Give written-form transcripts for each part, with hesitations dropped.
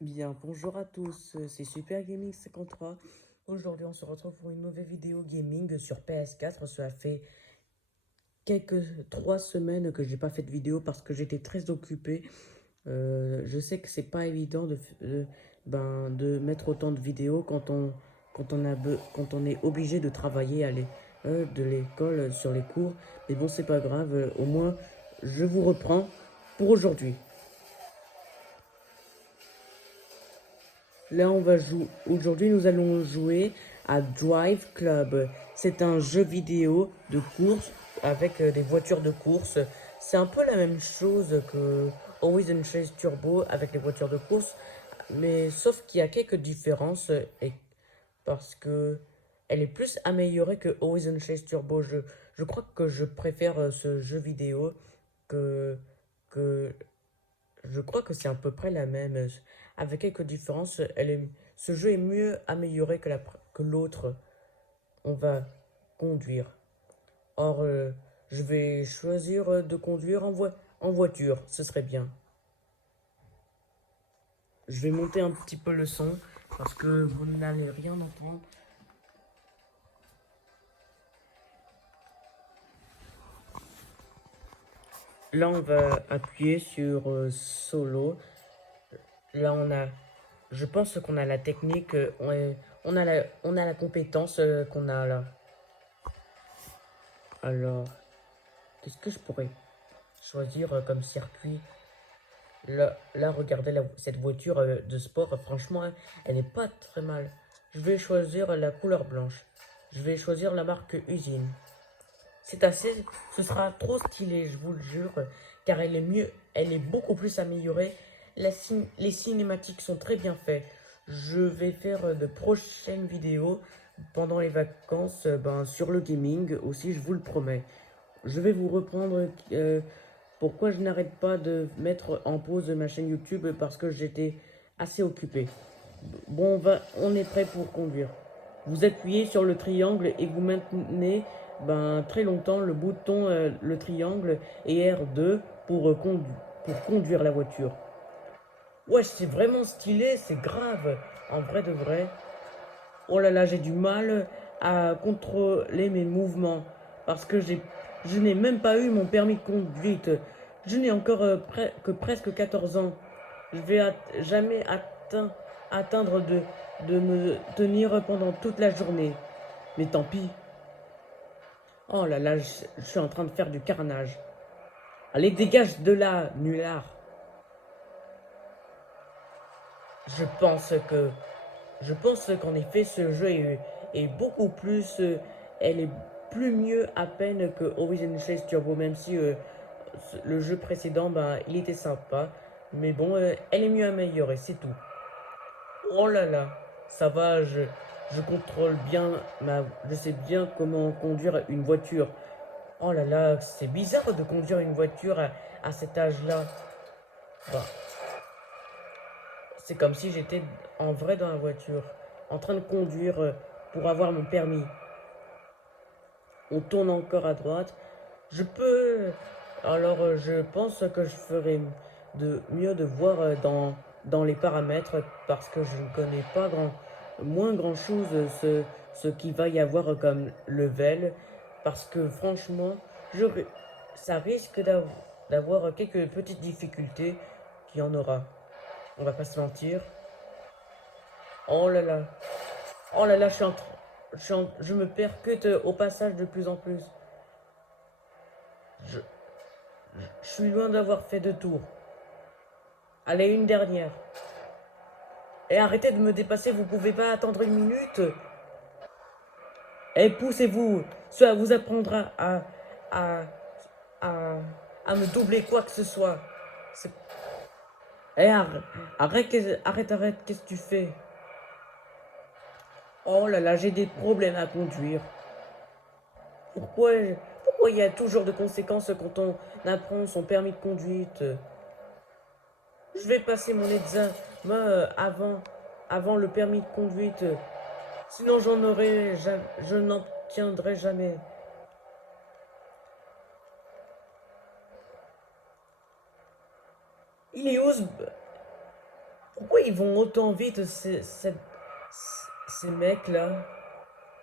Bien, bonjour à tous, c'est Super Gaming 53. Aujourd'hui, on se retrouve pour une nouvelle vidéo gaming sur PS4. Cela fait quelques 3 semaines que j'ai pas fait de vidéo parce que j'étais très occupé. Je sais que c'est pas évident de mettre autant de vidéos quand on est obligé de travailler, aller de l'école sur les cours. Mais bon, c'est pas grave, au moins je vous reprends pour aujourd'hui. Là, on va jouer. Aujourd'hui, nous allons jouer à Drive Club. C'est un jeu vidéo de course avec des voitures de course. C'est un peu la même chose que Always and Chase Turbo avec les voitures de course, mais sauf qu'il y a quelques différences et parce que elle est plus améliorée que Always and Chase Turbo. Je crois que je préfère ce jeu vidéo que, que je crois que c'est à peu près la même, avec quelques différences. Ce jeu est mieux amélioré que l'autre. On va conduire. Or, je vais choisir de conduire en voiture. Ce serait bien. Je vais monter un petit peu le son parce que vous n'allez rien entendre. Là, on va appuyer sur solo. Là, je pense qu'on a la technique, on a la compétence qu'on a là. Alors, qu'est-ce que je pourrais choisir comme circuit? Là regardez cette voiture de sport, franchement, elle n'est pas très mal. Je vais choisir la couleur blanche. Je vais choisir la marque Usine. C'est assez, ce sera trop stylé, je vous le jure, car elle est beaucoup plus améliorée. Les cinématiques sont très bien faites. Je vais faire de prochaines vidéos pendant les vacances sur le gaming aussi, je vous le promets. Je vais vous reprendre pourquoi je n'arrête pas de mettre en pause ma chaîne YouTube parce que j'étais assez occupé. Bon, on est prêt pour conduire. Vous appuyez sur le triangle et vous maintenez très longtemps le bouton, le triangle et R2 pour conduire la voiture. Ouais, c'est vraiment stylé, c'est grave, en vrai de vrai. Oh là là, j'ai du mal à contrôler mes mouvements parce que je n'ai même pas eu mon permis de conduite. Je n'ai encore que presque 14 ans. Je vais jamais atteindre de me tenir pendant toute la journée. Mais tant pis. Oh là là, je suis en train de faire du carnage. Allez, dégage de là, nulard. Je pense que Je pense qu'en effet, ce jeu est beaucoup plus. Elle est plus mieux à peine que Horizon Chase Turbo, même si le jeu précédent, il était sympa. Mais bon, elle est mieux améliorée, c'est tout. Oh là là, ça va, je contrôle bien, je sais bien comment conduire une voiture. Oh là là, c'est bizarre de conduire une voiture à cet âge-là. Bah, c'est comme si j'étais en vrai dans la voiture, en train de conduire pour avoir mon permis. On tourne encore à droite. Je peux. Alors, je pense que je ferais mieux de voir dans les paramètres parce que je ne connais pas moins grand chose ce qu'il va y avoir comme level. Parce que franchement, ça risque d'avoir quelques petites difficultés qu'il y en aura. On va pas se mentir. Oh là là. Oh là là, je me percute au passage de plus en plus. Je, je suis loin d'avoir fait de tour. Allez, une dernière. Et arrêtez de me dépasser, vous pouvez pas attendre une minute. Et poussez-vous. Cela vous apprendra à, à, à me doubler quoi que ce soit. Eh, arrête, qu'est-ce que tu fais? Oh là là, j'ai des problèmes à conduire. Pourquoi, pourquoi il y a toujours de conséquences quand on apprend son permis de conduite? Je vais passer mon examen avant le permis de conduite. Sinon, je n'en tiendrai jamais. Il est où Pourquoi ils vont autant vite, ces mecs-là?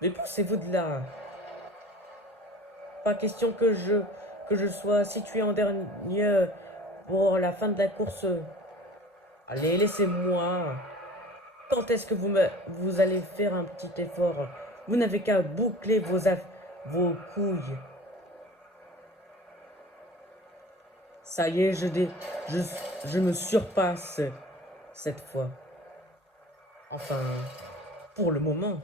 Mais poussez-vous de là. Pas question que je sois situé en dernier pour la fin de la course. Allez, laissez-moi. Quand est-ce que vous allez faire un petit effort? Vous n'avez qu'à boucler vos couilles. Ça y est, je me surpasse cette fois. Enfin, pour le moment.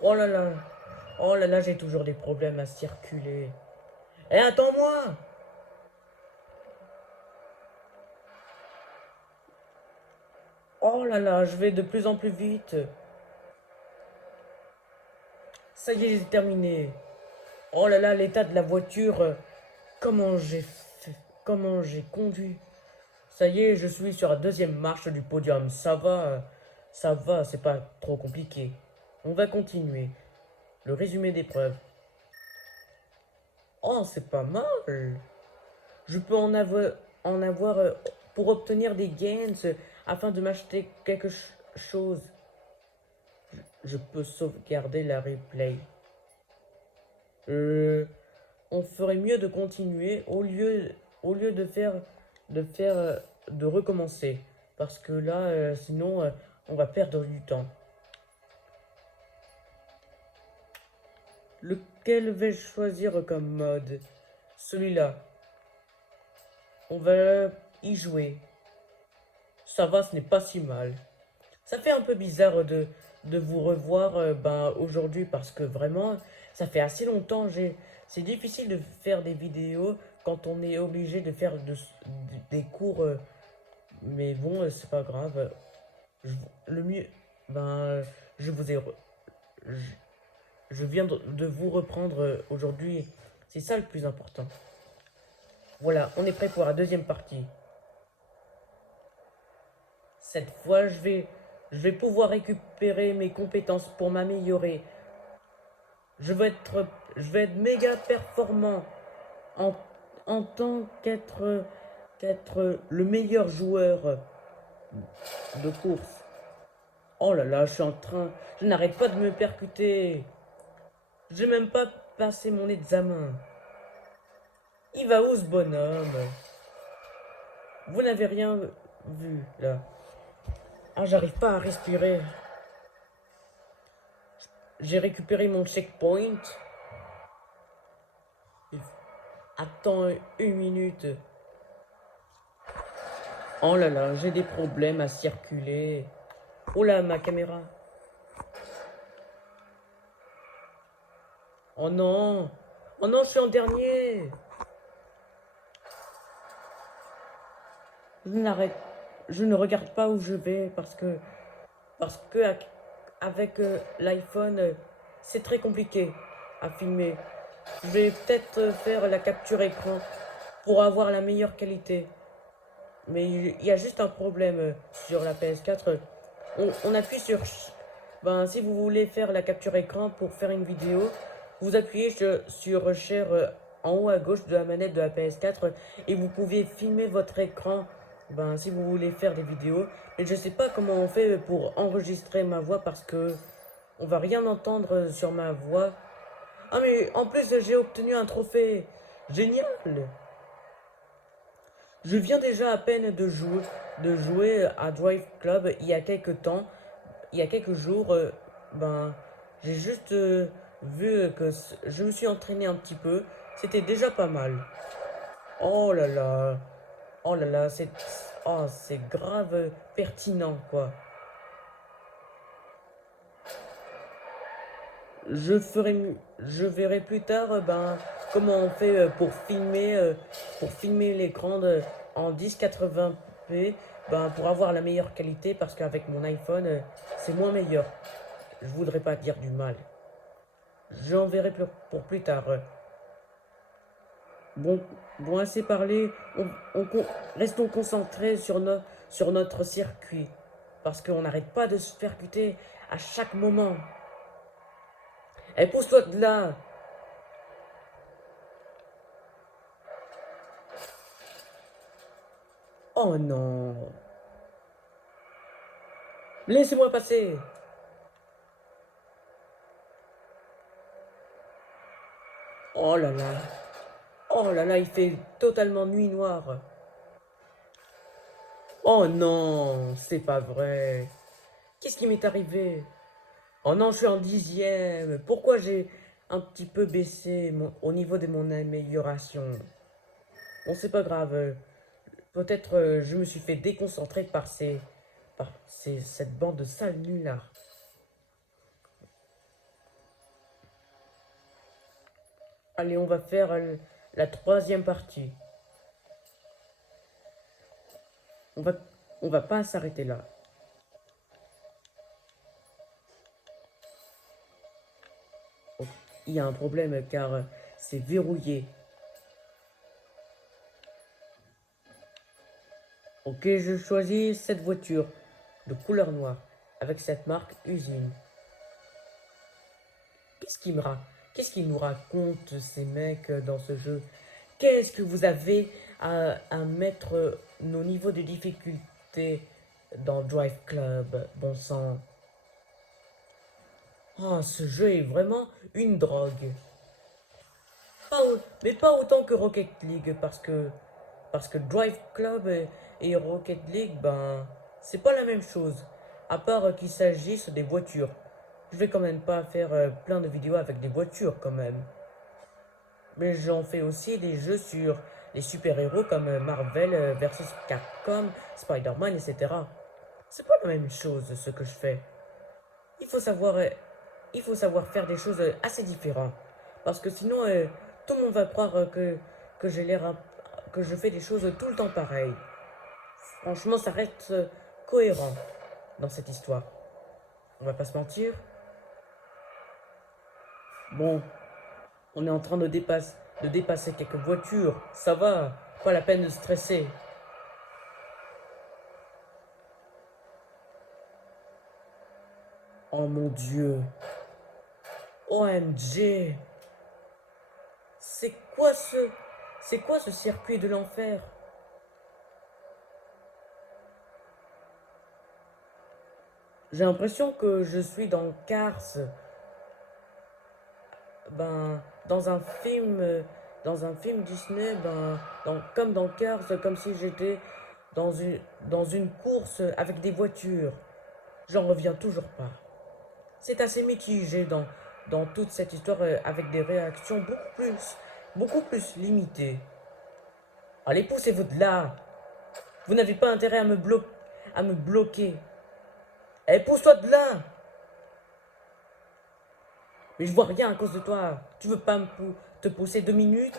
Oh là là. Oh là là, j'ai toujours des problèmes à circuler. Eh, attends-moi! Oh là là, je vais de plus en plus vite. Ça y est, j'ai terminé. Oh là là, l'état de la voiture. Comment j'ai fait, comment j'ai conduit. Ça y est, je suis sur la deuxième marche du podium. Ça va, c'est pas trop compliqué. On va continuer. Le résumé d'épreuve. Oh, c'est pas mal. Je peux en avoir pour obtenir des gains afin de m'acheter quelque chose. Je peux sauvegarder la replay. On ferait mieux de continuer au lieu de recommencer. Parce que là, sinon, on va perdre du temps. Lequel vais-je choisir comme mode? Celui-là. On va y jouer. Ça va, ce n'est pas si mal. Ça fait un peu bizarre de vous revoir aujourd'hui parce que vraiment, ça fait assez longtemps. C'est difficile de faire des vidéos quand on est obligé de faire des cours. Mais bon, c'est pas grave. Le mieux, je vous ai, je, je viens de vous reprendre aujourd'hui. C'est ça le plus important. Voilà, on est prêt pour la deuxième partie. Cette fois, je vais pouvoir récupérer mes compétences pour m'améliorer. Je vais être méga performant en, en tant qu'être le meilleur joueur de course. Oh là là, je n'arrête pas de me percuter. J'ai même pas passé mon examen. Il va où ce bonhomme? Vous n'avez rien vu là. Ah, j'arrive pas à respirer. J'ai récupéré mon checkpoint. Attends une minute. Oh là là, j'ai des problèmes à circuler. Oh là, ma caméra. Oh non. Oh non, je suis en dernier. Je ne regarde pas où je vais parce que avec l'iPhone, c'est très compliqué à filmer. Je vais peut-être faire la capture écran pour avoir la meilleure qualité. Mais il y a juste un problème sur la PS4. On appuie sur... si vous voulez faire la capture écran pour faire une vidéo, vous appuyez sur Share en haut à gauche de la manette de la PS4 et vous pouvez filmer votre écran si vous voulez faire des vidéos. Mais je sais pas comment on fait pour enregistrer ma voix parce que on va rien entendre sur ma voix. Ah mais en plus j'ai obtenu un trophée. Génial! Je viens déjà à peine de jouer à Drive Club il y a quelques temps, il y a quelques jours, j'ai juste vu que je me suis entraîné un petit peu, c'était déjà pas mal. Oh là là, oh là là, c'est grave pertinent quoi. Je verrai plus tard, comment on fait pour filmer l'écran en 1080p, pour avoir la meilleure qualité, parce qu'avec mon iPhone, c'est moins meilleur. Je voudrais pas dire du mal. J'en verrai pour plus tard. Bon, assez parlé. Restons concentrés sur notre circuit, parce qu'on n'arrête pas de se percuter à chaque moment. Eh, pousse-toi de là! Oh non. Laissez-moi passer. Oh là là. Oh là là, il fait totalement nuit noire. Oh non, c'est pas vrai. Qu'est-ce qui m'est arrivé? Oh non, je suis en 10e. Pourquoi j'ai un petit peu baissé au niveau de mon amélioration? Bon, c'est pas grave. Peut-être je me suis fait déconcentrer par cette bande de sales nullards. Allez, on va faire la troisième partie. On va, on va pas s'arrêter là. Oh, il y a un problème car c'est verrouillé. Ok, je choisis cette voiture de couleur noire avec cette marque usine. Qu'est-ce qui me ra- Qu'est-ce qu'ils nous racontent ces mecs dans ce jeu? Qu'est-ce que vous avez à mettre nos niveaux de difficulté dans Drive Club, bon sang? Oh, ce jeu est vraiment une drogue. Mais pas autant que Rocket League parce que Drive Club et Rocket League, ben, c'est pas la même chose. À part qu'il s'agisse des voitures. Je vais quand même pas faire plein de vidéos avec des voitures quand même. Mais j'en fais aussi des jeux sur les super-héros comme Marvel versus Capcom, Spider-Man, etc. C'est pas la même chose ce que je fais. Il faut savoir, euh, il faut savoir faire des choses assez différentes. Parce que sinon, tout le monde va croire que j'ai l'air que je fais des choses tout le temps pareilles. Franchement, ça reste cohérent dans cette histoire. On va pas se mentir. Bon, on est en train de dépasser quelques voitures. Ça va, pas la peine de stresser. Oh mon Dieu. OMG. C'est quoi ce... C'est quoi ce circuit de l'enfer? J'ai l'impression que je suis dans Cars. Ben, dans un film Disney, ben, comme dans Cars, comme si j'étais dans une course avec des voitures. J'en reviens toujours pas. C'est assez mitigé dans toute cette histoire avec des réactions beaucoup plus limitées. Allez, poussez-vous de là. Vous n'avez pas intérêt à me bloquer. Eh, pousse-toi de là. Mais je vois rien à cause de toi. Tu veux pas te pousser 2 minutes?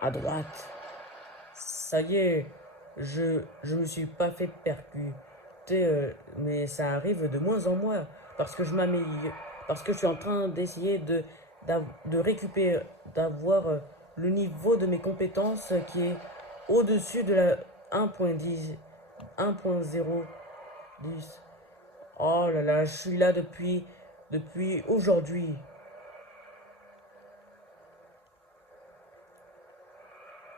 À droite. Ça y est, je me suis pas fait percuter, mais ça arrive de moins en moins parce que je m'améliore, parce que je suis en train d'essayer de récupérer, d'avoir le niveau de mes compétences qui est au-dessus de la 1.10, 1.010. Oh là là, je suis là depuis aujourd'hui.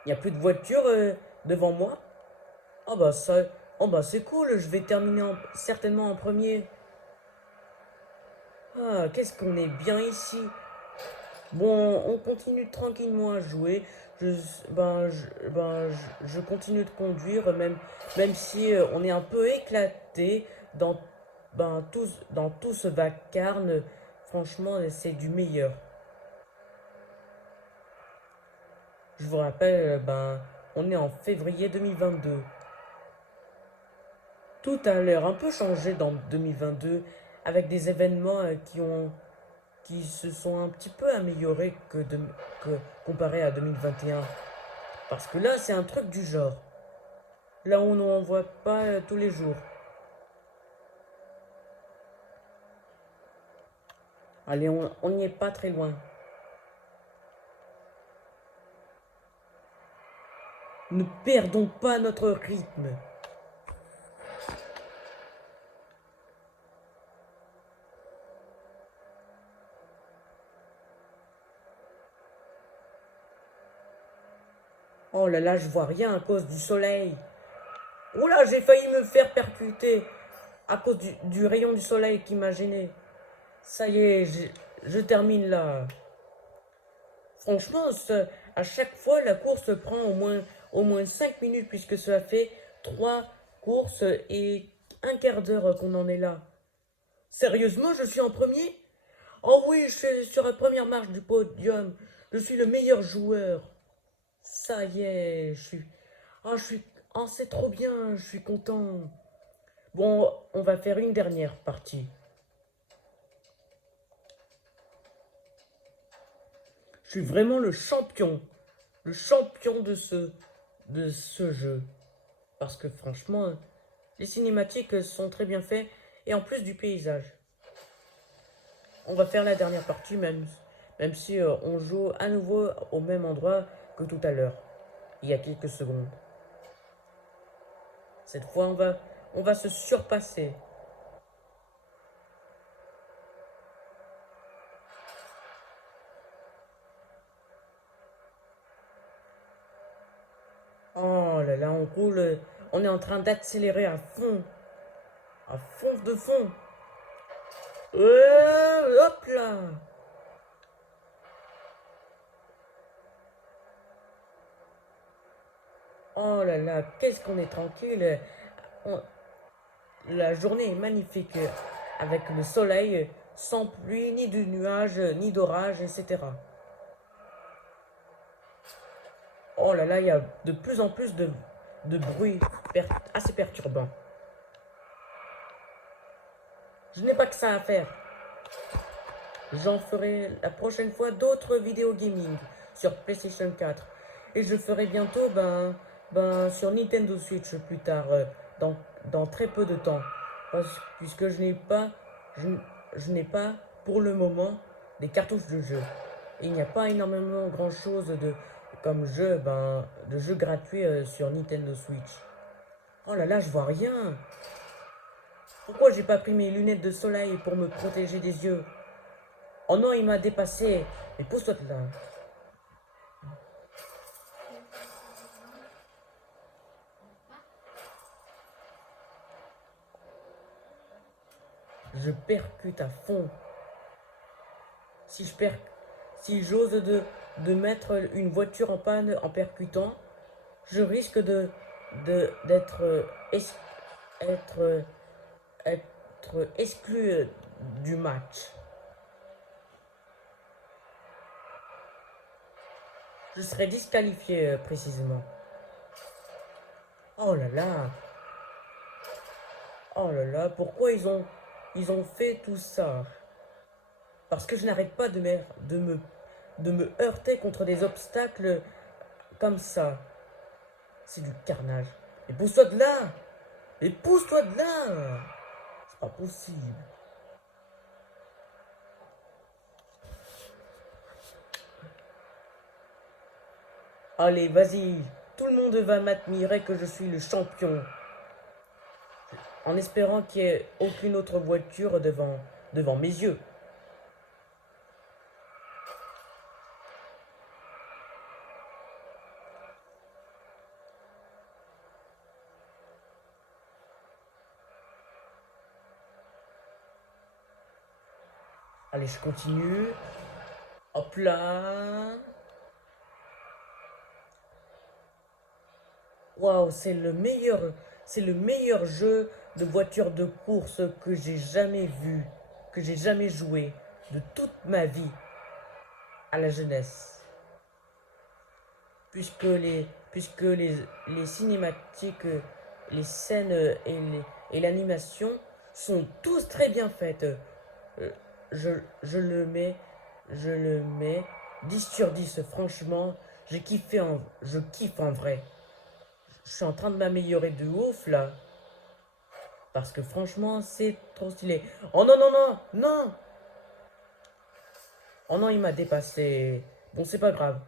Il n'y a plus de voiture devant moi. Ah bah ça, oh bah c'est cool, je vais terminer certainement en premier. Ah, qu'est-ce qu'on est bien ici. Bon, on continue tranquillement à jouer. Je, je continue de conduire, même si on est un peu éclaté dans, dans tout ce vacarme. Franchement, c'est du meilleur. Je vous rappelle, on est en février 2022. Tout a l'air un peu changé dans 2022 avec des événements qui se sont un petit peu améliorés comparé à 2021. Parce que là, c'est un truc du genre. Là, on n'en voit pas tous les jours. Allez, on n'y est pas très loin. Ne perdons pas notre rythme. Oh là là, je vois rien à cause du soleil. Oh là, j'ai failli me faire percuter à cause du rayon du soleil qui m'a gêné. Ça y est, je termine là. Franchement, à chaque fois, la course prend au moins 5 minutes puisque cela fait 3 courses et un quart d'heure qu'on en est là. Sérieusement, je suis en premier? Oh oui, je suis sur la première marche du podium. Je suis le meilleur joueur. Ça y est, je suis... Oh, je suis... Oh, c'est trop bien, je suis content. Bon, on va faire une dernière partie. Je suis vraiment le champion de ce jeu. Parce que franchement, les cinématiques sont très bien faites et en plus du paysage. On va faire la dernière partie même si on joue à nouveau au même endroit que tout à l'heure, il y a quelques secondes. Cette fois, on va se surpasser. Oh là là, on roule, on est en train d'accélérer à fond de fond. Hop là! Oh là là, qu'est-ce qu'on est tranquille. On- la journée est magnifique, avec le soleil, sans pluie, ni de nuages, ni d'orage, etc. Oh là là, il y a de plus en plus de bruit assez perturbant. Je n'ai pas que ça à faire. J'en ferai la prochaine fois d'autres vidéos gaming sur PlayStation 4. Et je ferai bientôt sur Nintendo Switch plus tard, dans très peu de temps. Puisque je, je n'ai pas pour le moment des cartouches de jeu. Et il n'y a pas énormément grand chose comme jeu, de jeux gratuits sur Nintendo Switch. Oh là là, je vois rien. Pourquoi j'ai pas pris mes lunettes de soleil pour me protéger des yeux? Oh non, il m'a dépassé. Mais pousse-toi de là. Je percute à fond. Si je per... si j'ose de mettre une voiture en panne en percutant, je risque d'être être, être exclu du match. Je serai disqualifié précisément. Oh là là. Oh là là, pourquoi ils ont fait tout ça? Parce que je n'arrête pas de me heurter contre des obstacles comme ça. C'est du carnage. Et pousse-toi de là! Et pousse-toi de là! C'est pas possible. Allez, vas-y. Tout le monde va m'admirer que je suis le champion. En espérant qu'il n'y ait aucune autre voiture devant mes yeux. Allez, je continue. Hop là. Waouh, c'est le meilleur jeu de voiture de course que j'ai jamais vu, que j'ai jamais joué de toute ma vie à la jeunesse. Puisque les cinématiques, les scènes et l'animation sont tous très bien faites. Euh, Je, je le mets, je le mets 10 sur 10, franchement, je kiffe en vrai. Je suis en train de m'améliorer de ouf là. Parce que franchement, c'est trop stylé. Oh non, non, non, non! Oh non, il m'a dépassé. Bon, c'est pas grave.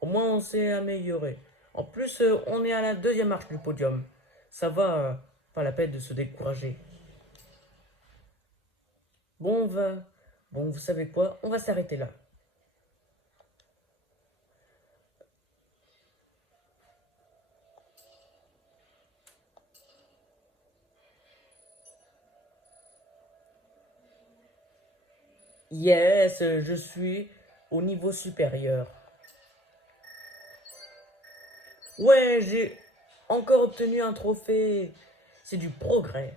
Au moins, on s'est amélioré. En plus, on est à la deuxième marche du podium. Ça va, pas la peine de se décourager. Bon, on va. Bon, vous savez quoi? On va s'arrêter là. Yes, je suis au niveau supérieur. Ouais, j'ai encore obtenu un trophée. C'est du progrès.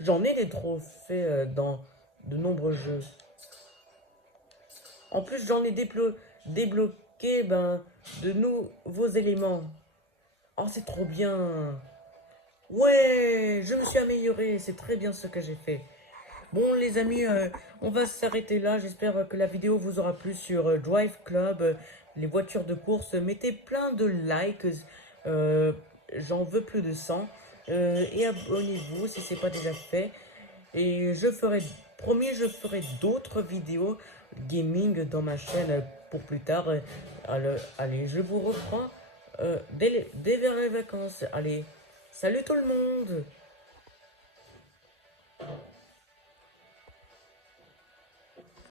J'en ai des trophées dans de nombreux jeux. En plus, j'en ai débloqué de nouveaux éléments. Oh, c'est trop bien. Ouais, je me suis amélioré. C'est très bien ce que j'ai fait. Bon, les amis, on va s'arrêter là. J'espère que la vidéo vous aura plu sur Drive Club, les voitures de course. Mettez plein de likes. euh, J'en veux plus de 100. Et abonnez-vous si ce n'est pas déjà fait. Et promis, je ferai d'autres vidéos gaming dans ma chaîne pour plus tard. Allez, je vous reprends dès vers les vacances. Allez, salut tout le monde!